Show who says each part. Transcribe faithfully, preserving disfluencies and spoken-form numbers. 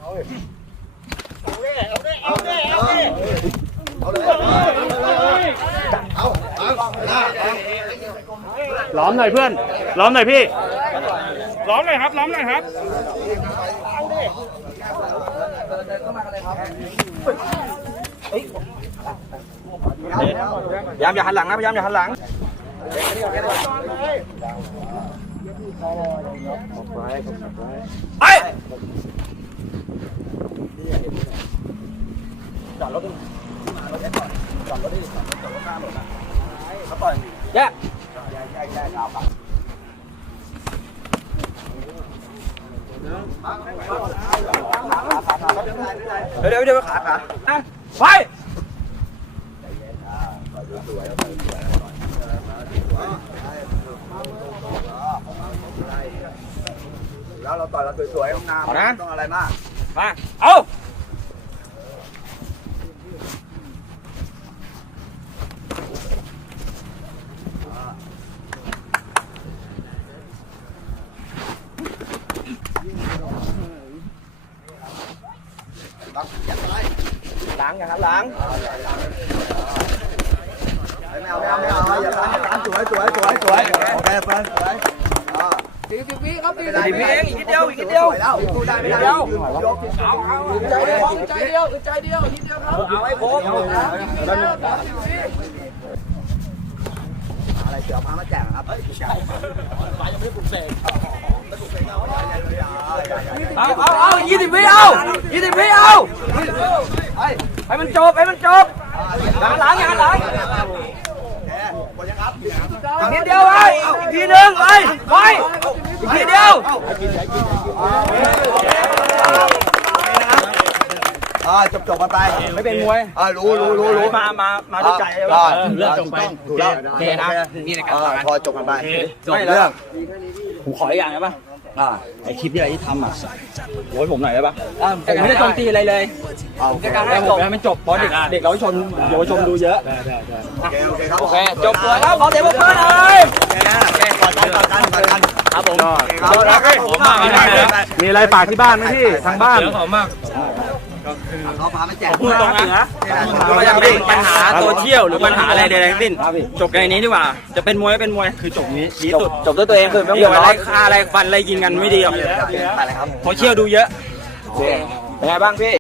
Speaker 1: ล้อมหน่อยเพื่อนล้อมหน่อยพี่
Speaker 2: ล้อมหน่อยครับล้อมหน่อยครับพยายามอย่าหันหลังนะพยายามอย่าหันหลังไปจอดรถดิจอดรถดิจอดรถจอดรถข้ามรถอ่ะเขาต่อยแย่แย่แย่แย่ดาวปัดเดี๋ยวเดี๋ยวเดี๋ยวขาขาไปแล้วเราต่อยเราสวยๆห้องน้ำนะต้องอะไรมากมาเอาล้างอย่างนั้นล้างไม่เอาไม่เอาไม่เอาอย่าล้างอย่าล้างสวยสวยสวยสวยโอเคเฟิร์นสวยสี่สิบวิครับสี่สิบวิเองอีกนิดเดียวอีกนิดเดียวแล้วพูดได้ไม่ได้เดียวเอาเอาใจเดียวใจเดียวใจเดียวนิดเดียวครับเอาให้ครบอะไรเสือพามาแจกครับไปยังไม่ได้ปลุกเสกเอาเอาเอายี่สิบวิเอายี่สิบวิเอาให้มันจบให้มันจบอย่าหลังอย่าหลังอีกนิดเดียวไปอีกทีหนึ่งไปไปอีกทีเดียวจบจบมาไปไม่เป็นมวยรู้รู้รู้รู้มามามาด้วยใจเรื่องจบไปถูกแล้วโอเคนะนี่ในการพอจบกันไปจบเรื่องผมขออีกอย่างได้ปะไอคลิปที่อะไรที่ทำอ่ะโวยผมหน่อยได้ปะผมไม่ได้โจมตีอะไรเลยแต่ผมให้มันจบเพราะเด็กเด็กเยาวชนเยาวชนดูเยอะโอเคโอเคครับโอเคจบเลยครับขอเสียงปรบมือหน่อยโอเคต่อกันต่อกันต่อกันครับผมจบแล้วครับมาก
Speaker 1: มีอะไรฝากที่บ้านไหมพี่ทางบ้าน
Speaker 2: ขอบมาก
Speaker 3: เขาพามาแจก
Speaker 2: พูดตรงนะไม่ว่าจะเป็นปัญหาโซเชียลหรือปัญหาอะไรใดๆทั้งสิ้นจบกันในนี้ดีกว่าจะเป็นมวยเป็นมวยคือจบนี้ดีสุด
Speaker 3: จบด้วยตัวเองคือไม่ต้องเดือดร้อน
Speaker 2: อะไรฆ่าอะไรฟันอะไรยิงกันไม่ดีหรอกโซเชียลดูเยอะ
Speaker 3: เป็นไงบ้างพี่